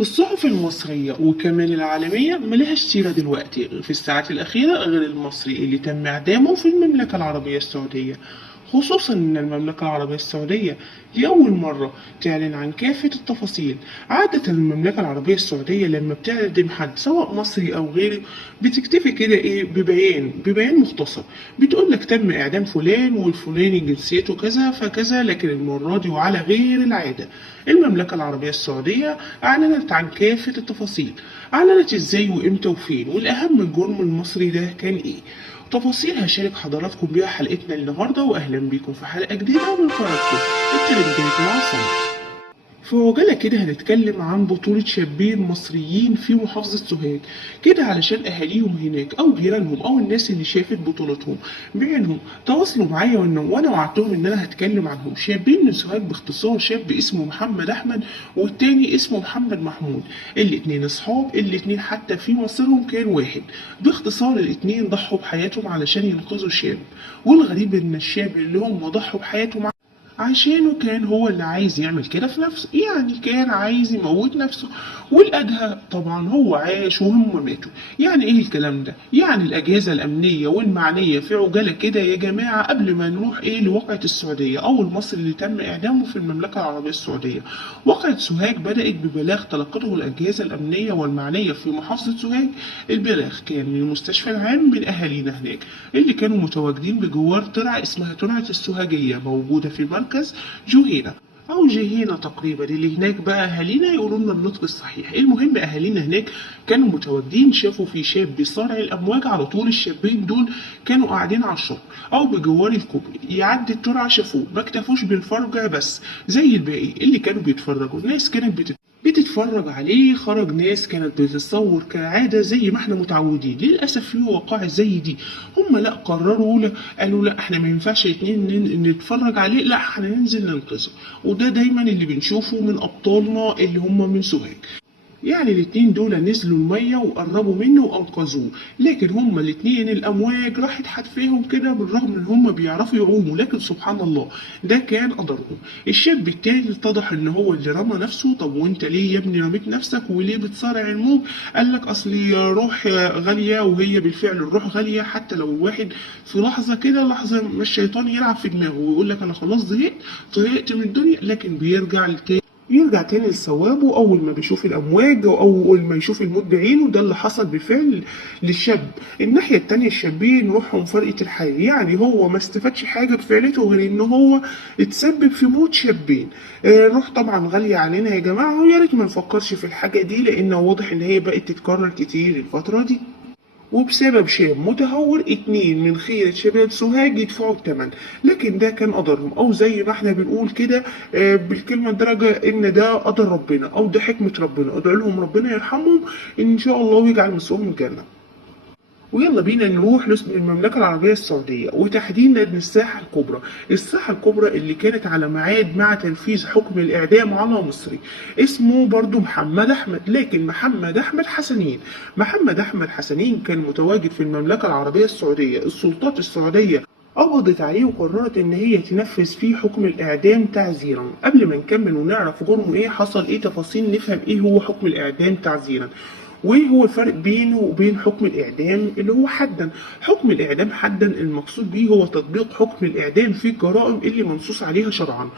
الصحف المصرية وكمان العالمية ملهاش سيرة دلوقتي في الساعات الأخيرة غير المصري اللي تم إعدامه في المملكة العربية السعودية، خصوصا إن المملكة العربية السعودية لأول مرة تعلن عن كافة التفاصيل. عادة المملكة العربية السعودية لما بتعدم حد سواء مصري أو غيره بتكتفي كده إيه ببيان مختصر، بتقولك تم إعدام فلان والفلاني جنسيته كذا فكذا. لكن المرة دي وعلى غير العادة المملكة العربية السعودية أعلنت عن كافة التفاصيل، أعلنت إزاي وإمتى وفين، والأهم الجرم المصري ده كان إيه. تفاصيل هشارك حضراتكم بيها حلقتنا النهاردة، وأهلا بيكم في حلقة جديدة من قناتكم الترندات مع سمر. في عجالة كده هنتكلم عن بطولة شابين مصريين في محافظة سوهاج كده، علشان أهاليهم هناك أو جيرانهم أو الناس اللي شافت بطولتهم بعينهم تواصلوا معايا، وأنا وعدتهم إن أنا هتكلم عنهم. شابين من سوهاج باختصار، شاب اسمه محمد أحمد والتاني اسمه محمد محمود. الاتنين أصحاب، الاتنين حتى في مصيرهم كان واحد. باختصار الاتنين ضحوا بحياتهم علشان ينقذوا شاب، والغريب إن الشاب اللي هم ضحوا بحياتهم عشانه كان هو اللي عايز يعمل كده في نفسه، يعني كان عايز يموت نفسه. والأدهى طبعا هو عاش وهم ماتوا. يعني ايه الكلام ده؟ يعني الأجهزة الأمنية والمعنية في عجالة كده يا جماعة قبل ما نروح ايه لواقعة السعودية أو المصري اللي تم إعدامه في المملكة العربية السعودية. واقعة سوهاج بدأت ببلاغ تلقته الأجهزة الأمنية والمعنية في محافظة سوهاج. البلاغ كان من المستشفى العام من أهالينا هناك اللي كانوا متواجدين بجوار ترعة اسمها ترعة السوهاجية موجودة في مركز جهينة أو جهينة تقريبا. اللي هناك بقى أهالينا يقولوا لنا النطق الصحيح. المهم أهالينا هناك كانوا متواجدين، شافوا في شاب بيصارع الأمواج على طول. الشابين دول كانوا قاعدين على الشط أو بجوار الكوبري، يعدي الترعة شافوه، ما اكتفوش بالفرجة بس زي الباقي اللي كانوا بيتفرجوا. الناس كانت بتتفرج عليه. خرج ناس كانت بتتصور كعادة زي ما احنا متعودين. للأسف في وقائع زي دي هم لا قرروا، لا قالوا لا احنا ما ينفعش اتنين نتفرج عليه، لا احنا ننزل ننقذه. وده دايما اللي بنشوفه من أبطالنا اللي هم من سوهاج. يعني الاتنين دول نزلوا المية وقربوا منه وأنقذوه، لكن هما الاتنين الأمواج راحت حدفاهم كده بالرغم إن هما بيعرفوا يعوموا. لكن سبحان الله ده كان قدرهم. الشاب التاني اتضح إن هو اللي رمى نفسه. طب وأنت ليه يا ابني رميت نفسك وليه بتصارع الموج؟ قال لك أصلي روح غالية، وهي بالفعل الروح غالية. حتى لو الواحد في لحظة كده، لحظة ما الشيطان يلعب في دماغه ويقول لك أنا خلاص زهقت من الدنيا، لكن يرجع تاني لصوابه أول ما بيشوف الأمواج أو أول ما يشوف الموت بعينه. ده اللي حصل بالفعل للشاب. الناحية التانية الشابين روحهم فرقة الحياة، يعني هو ما استفادش حاجة بفعلته غير إن هو اتسبب في موت شابين. روح طبعا غالية علينا يا جماعة، ويا ريت ما نفكرش في الحاجة دي لأنه واضح إن هي بقت تتكرر كتير الفترة دي. وبسبب شاب متهور اتنين من خيرة شباب سوهاج يدفعوا الثمن. لكن ده كان قدرهم، او زي ما احنا بنقول كده بالكلمة الدرجة ان ده قدر ربنا او ده حكمة ربنا. ادعو لهم ربنا يرحمهم ان شاء الله ويجعل مسؤولهم الجنة. ويلا بينا نروح للمملكة العربية السعودية وتحديدا الساحة الكبرى. الساحة الكبرى اللي كانت على ميعاد مع تنفيذ حكم الإعدام على مصري اسمه برضو محمد أحمد، لكن محمد أحمد حسنين. محمد أحمد حسنين كان متواجد في المملكة العربية السعودية. السلطات السعودية قبضت عليه وقررت إن هي تنفذ فيه حكم الإعدام تعزيرا. قبل ما نكمل ونعرف جرمه إيه، حصل إيه تفاصيل، نفهم إيه هو حكم الإعدام تعزيرا وايه هو الفرق بينه وبين حكم الاعدام اللي هو حدا. حكم الاعدام حدا المقصود به هو تطبيق حكم الاعدام في الجرائم اللي منصوص عليها شرعا،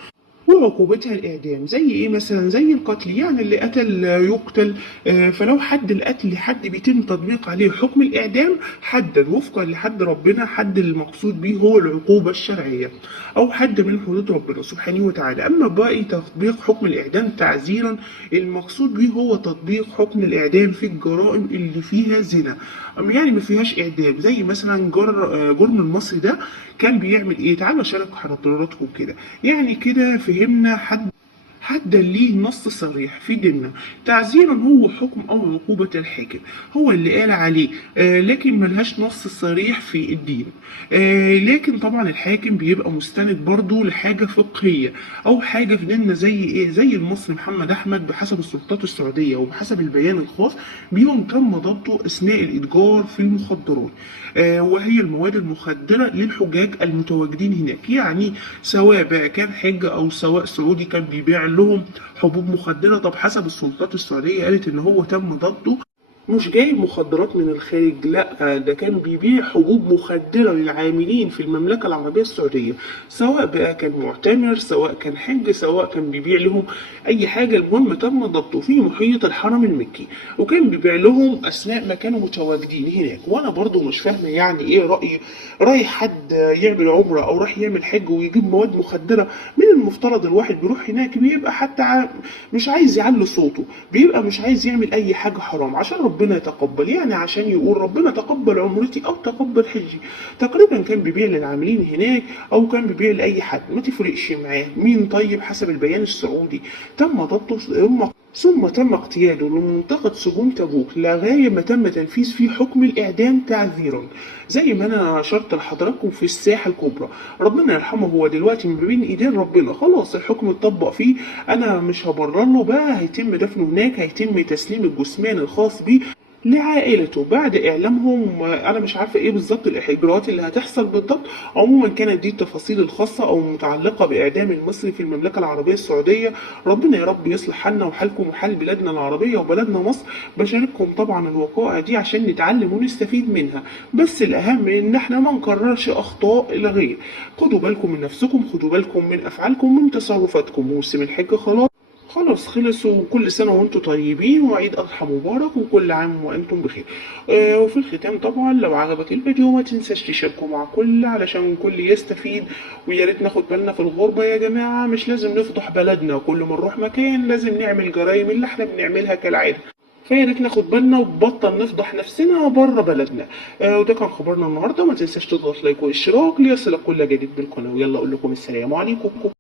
وعقوبتها الإعدام. زي إيه مثلا؟ زي القتل، يعني اللي قتل يقتل. فلو حد القتل حد بيتم تطبيق عليه حكم الإعدام حدا وفقا لحد ربنا. حد المقصود به هو العقوبة الشرعية أو حد من حدود ربنا سبحانه وتعالى. أما باقي تطبيق حكم الإعدام تعزيرا المقصود به هو تطبيق حكم الإعدام في الجرائم اللي فيها زنا، يعني ما فيهاش إعدام. زي مثلا جرم المصري ده كان بيعمل إيه؟ تعالوا أشارك حضراتكم كده. يعني كده فهمنا حدا ليه نص صريح في ديننا. تعزيرا هو حكم او عقوبة الحاكم، هو اللي قال عليه لكن ملهاش نص صريح في الدين. لكن طبعا الحاكم بيبقى مستند برضو لحاجة فقهية او حاجة في ديننا. زي ايه؟ زي المصري محمد احمد بحسب السلطات السعودية وبحسب البيان الخاص بيوم تم ضبطه اثناء الاتجار في المخدرات، وهي المواد المخدرة للحجاج المتواجدين هناك. يعني سواء بقى كان حج او سواء سعودي كان بيبيع لهم حبوب مخدرة. طب حسب السلطات السعودية قالت إن هو تم ضبطه مش جايب مخدرات من الخارج، لا ده كان بيبيع حبوب مخدرة للعاملين في المملكة العربية السعودية، سواء بقى كان معتمر سواء كان حج سواء كان بيبيع لهم أي حاجة. المهم تم ضبطه في محيط الحرم المكي، وكان بيبيع لهم أثناء ما كانوا متواجدين هناك. وأنا برضو مش فاهمة يعني إيه رايح حد يعمل عمرة أو راح يعمل حج ويجيب مواد مخدرة. من المفترض الواحد بيروح هناك بيبقى حتى مش عايز يعلي صوته، بيبقى مش عايز يعمل أي حاجة حرام عشان ربنا يتقبل، يعني عشان يقول ربنا تقبل عمرتي او تقبل حجي. تقريبا كان بيبيع للعاملين هناك او كان بيبيع لاي حد، ما تفرقش معاه مين. طيب حسب البيان السعودي تم ضبطه ثم تم اغتياله لمنطقة سجون تبوك لغاية ما تم تنفيذ فيه حكم الإعدام تعذيرا، زي ما أنا أشرت لحضراتكم في الساحة الكبرى. ربنا يرحمه، هو دلوقتي ما بين إيدين ربنا، خلاص الحكم اتطبق فيه. أنا مش هبرر له بقى، هيتم دفنه هناك، هيتم تسليم الجثمان الخاص بيه لعائلته بعد اعلامهم. انا مش عارفه ايه بالظبط الاجراءات اللي هتحصل بالضبط. عموما كانت دي التفاصيل الخاصه او المتعلقه باعدام المصري في المملكه العربيه السعوديه. ربنا يا رب يصلح حالنا وحالكم وحال بلادنا العربيه وبلدنا مصر. بشارككم طبعا الوقائع دي عشان نتعلم ونستفيد منها، بس الاهم ان احنا ما نكررش اخطاء الغير. خدوا بالكم من نفسكم، خدوا بالكم من افعالكم من تصرفاتكم. موسم الحج خلاص خلص، وكل سنة وانتم طيبين وعيد أضحى مبارك وكل عام وانتم بخير. وفي الختام طبعا لو عجبك الفيديو ما تنساش تشاركه مع كل علشان الكل يستفيد. ويا ريت ناخد بالنا في الغربة يا جماعة، مش لازم نفضح بلدنا كل ما نروح مكان لازم نعمل جرايم اللي احنا بنعملها كالعادة. فيا ريت ناخد بالنا وبطل نفضح نفسنا بره بلدنا. وده كان خبرنا النهارده، ما تنساش تضغط لايك واشتراك ليصلك كل جديد بالقناة. ويلا اقول لكم السلام عليكم.